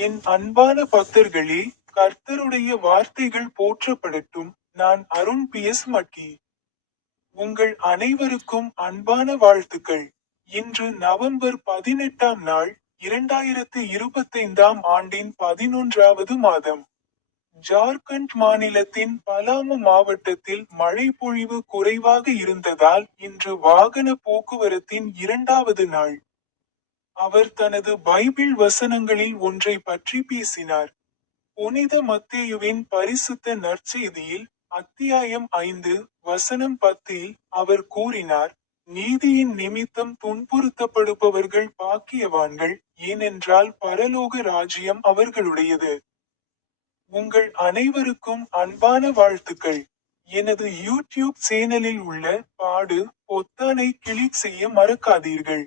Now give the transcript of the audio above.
என் அன்பான பக்தர்களே கர்த்தருடைய வார்த்தைகள் போற்றப்படட்டும். நான் அருண் பி. எஸ். மக்கி. உங்கள் அனைவருக்கும் அன்பான வாழ்த்துக்கள். இன்று நவம்பர் பதினெட்டாம் நாள் இரண்டாயிரத்து இருபத்தைந்தாம் ஆண்டின் பதினொன்றாவது மாதம். ஜார்க்கண்ட் மாநிலத்தின் பலாமு மாவட்டத்தில் மழை பொழிவு குறைவாக இருந்ததால் இன்று வாகன போக்குவரத்தின் இரண்டாவது நாள். அவர் தனது பைபிள் வசனங்களில் ஒன்றை பற்றி பேசினார். புனித மத்தேயுவின் பரிசுத்த நற்செய்தியில் அத்தியாயம் ஐந்து வசனம் பத்தில் அவர் கூறினார் நீதியின் நிமித்தம் துன்புறுத்தப்படுபவர்கள் பாக்கியவான்கள் ஏனென்றால் பரலோக ராஜ்யம் அவர்களுடையது. உங்கள் அனைவருக்கும் அன்பான வாழ்த்துக்கள். எனது யூடியூப் சேனலில் உள்ள பாடு பொத்தானை கிளிக் செய்ய மறக்காதீர்கள்.